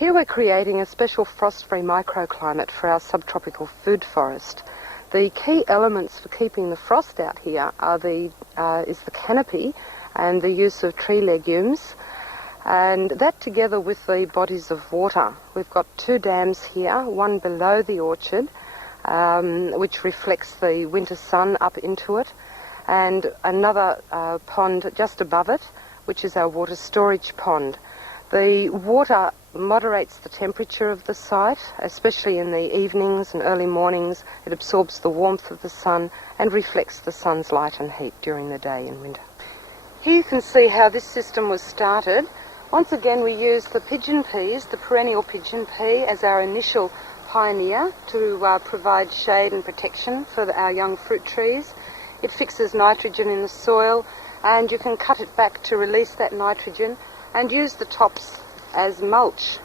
Here we're creating a special frost-free microclimate for our subtropical food forest. The key elements for keeping the frost out here are is the canopy and the use of tree legumes, and that together with the bodies of water. We've got 2 dams here, one below the orchard, which reflects the winter sun up into it, and another pond just above it, which is our water storage pond. The water moderates the temperature of the site, especially in the evenings and early mornings. It absorbs the warmth of the sun and reflects the sun's light and heat during the day in winter. Here you can see how this system was started. Once again, we used the pigeon peas, the perennial pigeon pea, as our initial pioneer to provide shade and protection for our young fruit trees. It fixes nitrogen in the soil, and you can cut it back to release that nitrogen and use the tops as mulch.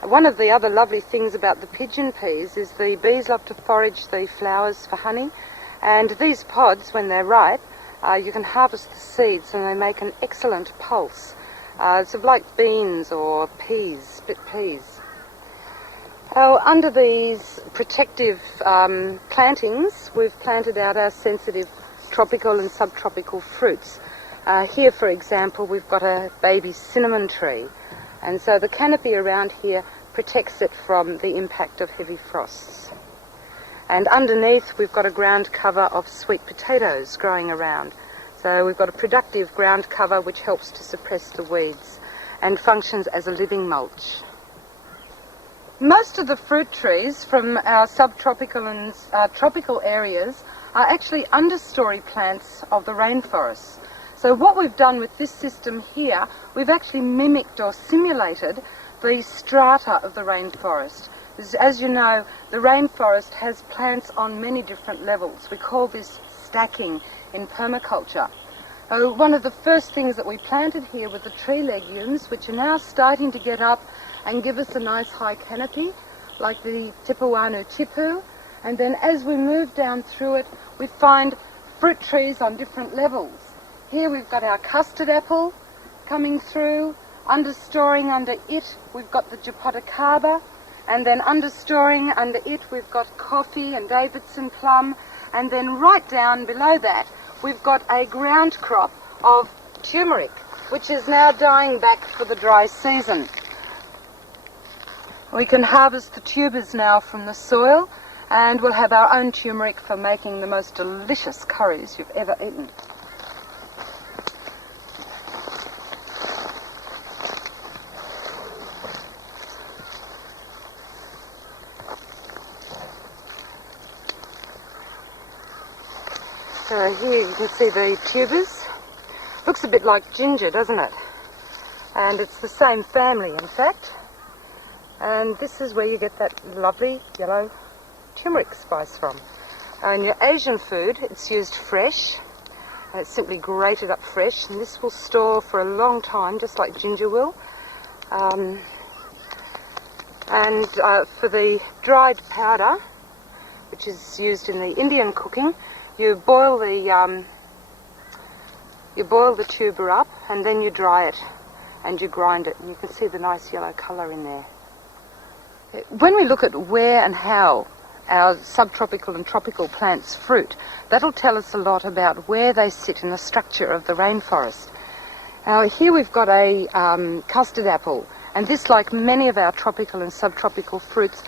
One of the other lovely things about the pigeon peas is the bees love to forage the flowers for honey, and these pods, when they're ripe, you can harvest the seeds and they make an excellent pulse. It's like beans or peas, split peas. Under these protective plantings, we've planted out our sensitive tropical and subtropical fruits. Here, for example, we've got a baby cinnamon tree, and so the canopy around here protects it from the impact of heavy frosts. And underneath we've got a ground cover of sweet potatoes growing around. So we've got a productive ground cover which helps to suppress the weeds and functions as a living mulch. Most of the fruit trees from our subtropical and tropical areas are actually understory plants of the rainforests. So what we've done with this system here, we've actually mimicked or simulated the strata of the rainforest. As you know, the rainforest has plants on many different levels. We call this stacking in permaculture. One of the first things that we planted here were the tree legumes, which are now starting to get up and give us a nice high canopy, like the Tipuanu tipu. And then as we move down through it, we find fruit trees on different levels. Here we've got our custard apple coming through. Understoring under it, we've got the Japoticaba, and then understoring under it, we've got coffee and Davidson plum, and then right down below that, we've got a ground crop of turmeric, which is now dying back for the dry season. We can harvest the tubers now from the soil, and we'll have our own turmeric for making the most delicious curries you've ever eaten. So here you can see the tubers. Looks a bit like ginger, doesn't it? And it's the same family, in fact. And this is where you get that lovely yellow turmeric spice from. In your Asian food, it's used fresh. And it's simply grated up fresh, and this will store for a long time, just like ginger will. For the dried powder, which is used in the Indian cooking, you boil the tuber up, and then you dry it and you grind it, and you can see the nice yellow colour in there. When we look at where and how our subtropical and tropical plants fruit, that'll tell us a lot about where they sit in the structure of the rainforest. Now here we've got a custard apple, and this, like many of our tropical and subtropical fruits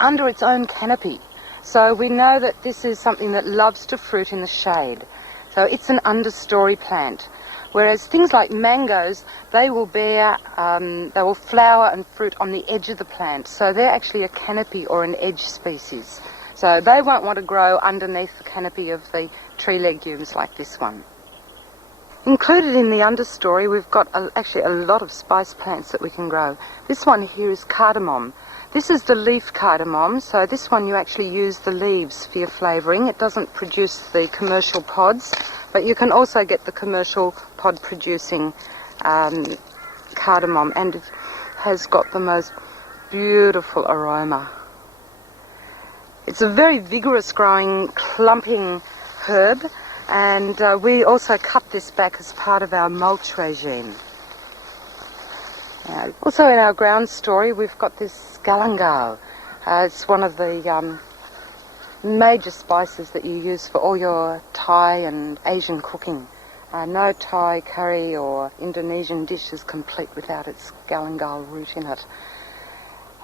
under its own canopy. So we know that this is something that loves to fruit in the shade. So it's an understory plant. Whereas things like mangoes, they will flower and fruit on the edge of the plant. So they're actually a canopy or an edge species. So they won't want to grow underneath the canopy of the tree legumes like this one. Included in the understory, we've got actually a lot of spice plants that we can grow. This one here is cardamom. This is the leaf cardamom, so this one you actually use the leaves for your flavouring. It doesn't produce the commercial pods, but you can also get the commercial pod-producing cardamom, and it has got the most beautiful aroma. It's a very vigorous growing, clumping herb, and we also cut this back as part of our mulch regime. Also in our ground story we've got this galangal. It's one of the major spices that you use for all your Thai and Asian cooking. No Thai curry or Indonesian dish is complete without its galangal root in it.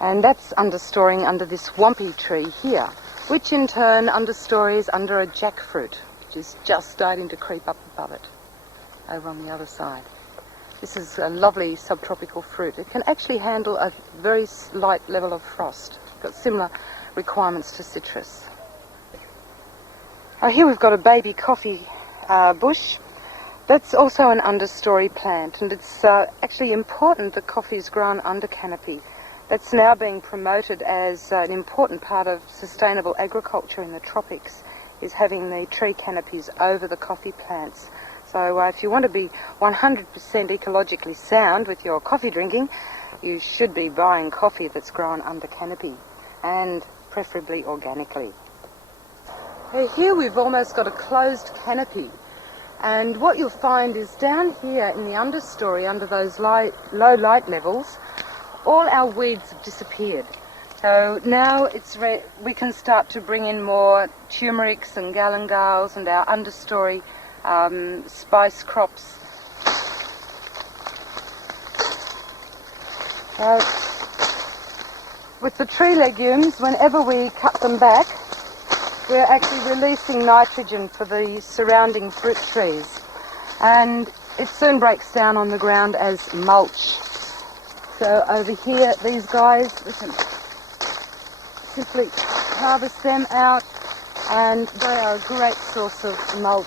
And that's understoring under this wampy tree here, which in turn understories under a jackfruit, which is just starting to creep up above it, over on the other side. This is a lovely subtropical fruit. It can actually handle a very light level of frost. It's got similar requirements to citrus. Here we've got a baby coffee bush. That's also an understory plant, and it's actually important that coffee is grown under canopy. That's now being promoted as an important part of sustainable agriculture in the tropics, is having the tree canopies over the coffee plants. So if you want to be 100% ecologically sound with your coffee drinking, you should be buying coffee that's grown under canopy, and preferably organically. Here we've almost got a closed canopy, and what you'll find is down here in the understory, under those low light levels, all our weeds have disappeared. So now we can start to bring in more turmerics and galangals and our understory spice crops. With the tree legumes, whenever we cut them back, we're actually releasing nitrogen for the surrounding fruit trees, and it soon breaks down on the ground as mulch. So over here, these guys, we can simply harvest them out, and they are a great source of mulch.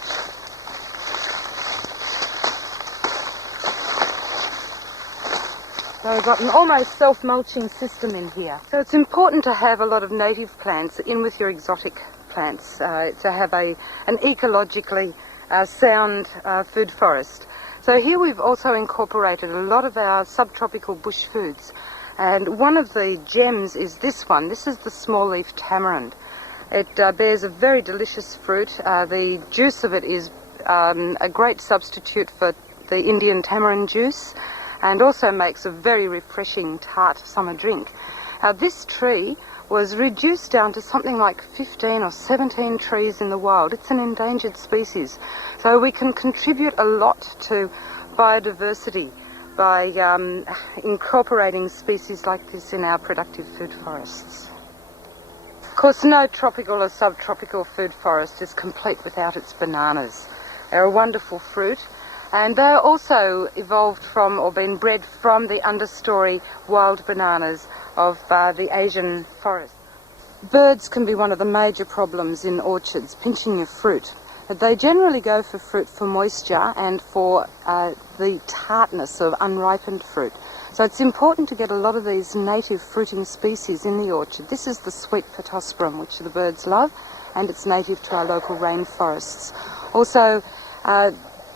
So we've got an almost self-mulching system in here. So it's important to have a lot of native plants in with your exotic plants, to have an ecologically sound food forest. So here we've also incorporated a lot of our subtropical bush foods, and one of the gems is this one. This is the small leaf tamarind. It bears a very delicious fruit. The juice of it is a great substitute for the Indian tamarind juice, and also makes a very refreshing tart summer drink. This tree was reduced down to something like 15 or 17 trees in the wild. It's an endangered species. So we can contribute a lot to biodiversity by incorporating species like this in our productive food forests. Of course, no tropical or subtropical food forest is complete without its bananas. They're a wonderful fruit, and they're also evolved from or been bred from the understory wild bananas of the Asian forest. Birds can be one of the major problems in orchards, pinching your fruit. They generally go for fruit for moisture and for the tartness of unripened fruit. So it's important to get a lot of these native fruiting species in the orchard. This is the sweet Pittosporum, which the birds love, and it's native to our local rainforests. Also,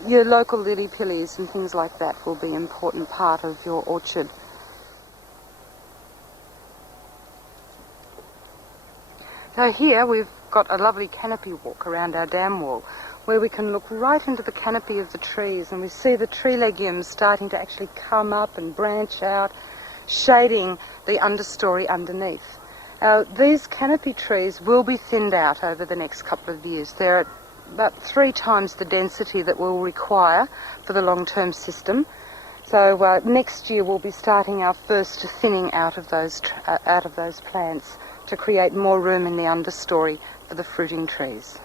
your local lily-pillies and things like that will be an important part of your orchard. So here we've got a lovely canopy walk around our dam wall, where we can look right into the canopy of the trees, and we see the tree legumes starting to actually come up and branch out, shading the understory underneath. These canopy trees will be thinned out over the next couple of years. They're at about 3 times the density that we'll require for the long-term system. So next year we'll be starting our first thinning out of those plants to create more room in the understory for the fruiting trees.